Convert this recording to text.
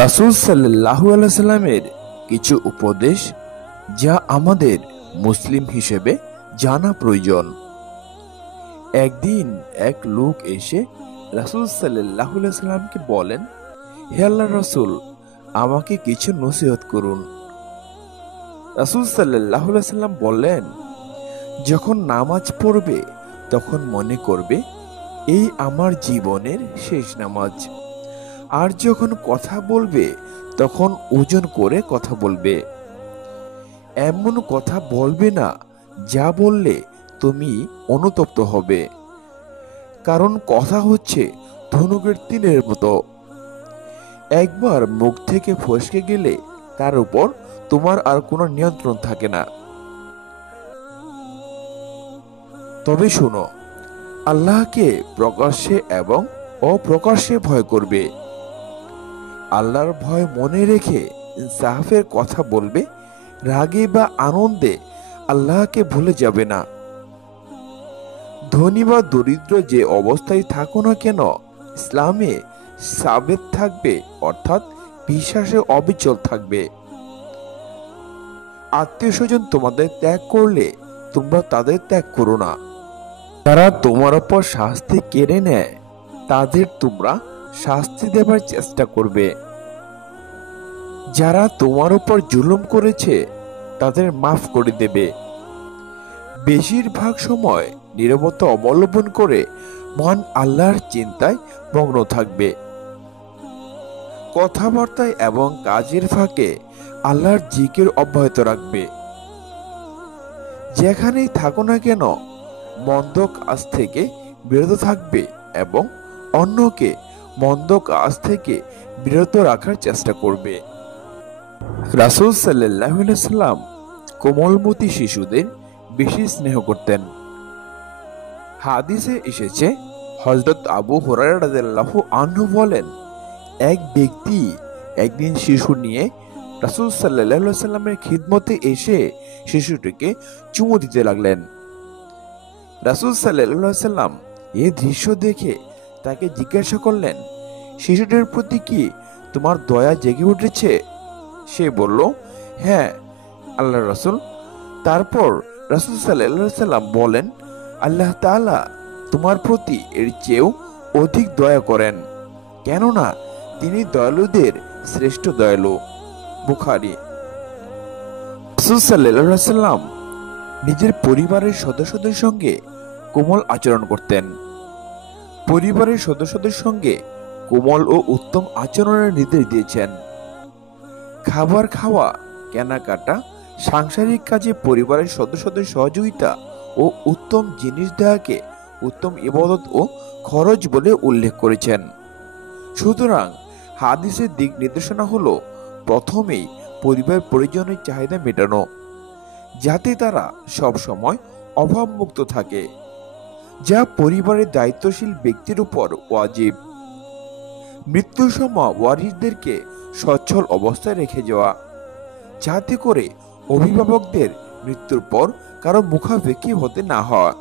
রাসূল সাল্লাল্লাহু আলাইহি সাল্লামের কিছু উপদেশ যা আমাদের মুসলিম হিসেবে জানা প্রয়োজন। একদিন এক লোক এসে রাসূল সাল্লাল্লাহু আলাইহি সাল্লামকে বলেন, হে আল্লাহর রাসূল, আমাকে কিছু নসিহত করুন। রাসূল সাল্লাল্লাহু আলাইহি সাল্লাম বললেন, যখন নামাজ পড়বে তখন মনে করবে এই আমার জীবনের শেষ নামাজ। আর যখন কথা বলবে তখন ওজন করে কথা বলবে। এমন কথা বলবে না যা বললে তুমি অনুতপ্ত হবে, কারণ কথা হচ্ছে ধনুকের তীরের মতো। একবার মুখ থেকে ফসকে গেলে তার উপর তোমার আর কোনো নিয়ন্ত্রণ থাকে না। তবে শোনো, আল্লাহকে প্রকাশ্যে এবং অপ্রকাশ্যে ভয় করবে। আল্লাহর ভয় মনে রেখে ইনসাফের কথা বলবে, রাগে বা আনন্দে আল্লাহকে ভুলে যাবে না। ধনী বা দরিদ্র যে অবস্থায় থাকো না কেন, ইসলামে সাবেত থাকবে, অর্থাৎ বিশ্বাসে অবিচল থাকবে। আত্মীয় স্বজন তোমাদের ত্যাগ করলে তোমরা তাদের ত্যাগ করো না। যারা তোমার উপর শাস্তি কেড়ে নেয় তাদের তোমরা শাস্তি দেবার চেষ্টা করবে। যারা তোমার উপর জুলুম করেছে তাদের মাফ করে দেবে। বেশিরভাগ সময় নীরবতা অবলম্বন করে মহান আল্লাহর চিন্তায় মগ্ন থাকবে। কথাবার্তায় এবং কাজের ফাঁকে আল্লাহর জিকির অব্যাহত রাখবে। যেখানেই থাকো না কেন মন্দ কাজ থেকে বিরত থাকবে এবং অন্যকে মন্দ কাজ থেকে বিরত রাখার চেষ্টা করবে। রাসূল সাল্লাল্লাহু আলাইহি সাল্লাম কোমলমতি শিশুদের বেশি স্নেহ করতেন। হাদিসে এসেছে, হযরত আবু হুরায়রা রাদিয়াল্লাহু আনহু বলেন, এক ব্যক্তি একদিন শিশু নিয়ে রাসূল সাল্লাল্লাহু আলাইহি সাল্লামের খিদমতে এসে শিশুটিকে চুমু দিতে লাগলেন। রাসূল সাল্লাল্লাহু আলাইহি সাল্লাম এই দৃশ্য দেখে তাকে জিজ্ঞাসা করলেন, শিশুটির প্রতি কি তোমার দয়া জেগে উঠেছে? সে বলল, হ্যাঁ আল্লাহর রাসূল। তারপর রাসূল সাল্লাল্লাহু আলাইহি সাল্লাম বলেন, আল্লাহ তাআলা তোমার প্রতি এর চেয়েও অধিক দয়া করেন, কেননা তিনি দয়ালুদের শ্রেষ্ঠ দয়ালু। বুখারী। রাসূল সাল্লাল্লাহু আলাইহি সাল্লাম নিজের পরিবারের সদস্যদের সঙ্গে কোমল আচরণ করতেন। পরিবারের সদস্যদের সঙ্গে কোমল ও উত্তম আচরণের নির্দেশ দিয়েছেন। খাবার খাওয়া, কেনাকাটা, সাংসারিক কাজে পরিবারের সদস্যদের সহযোগিতা ও উত্তম জিনিস দেওয়াকে উত্তম ইবাদত ও খরচ বলে উল্লেখ করেছেন। সুতরাং হাদিসের দিক নির্দেশনা হলো প্রথমেই পরিবার পরিজনের চাহিদা মেটানো, যাতে তারা সব সময় অভাবমুক্ত থাকে, যা পরিবারের দায়িত্বশীল ব্যক্তির উপর ওয়াজিব। মৃত্যুর সময় ওয়ারিসদেরকে সচ্ছল অবস্থায় রেখে যাওয়া, যাতে করে অভিভাবকদের মৃত্যুর পর কারো মুখাপেক্ষী হতে না হয়।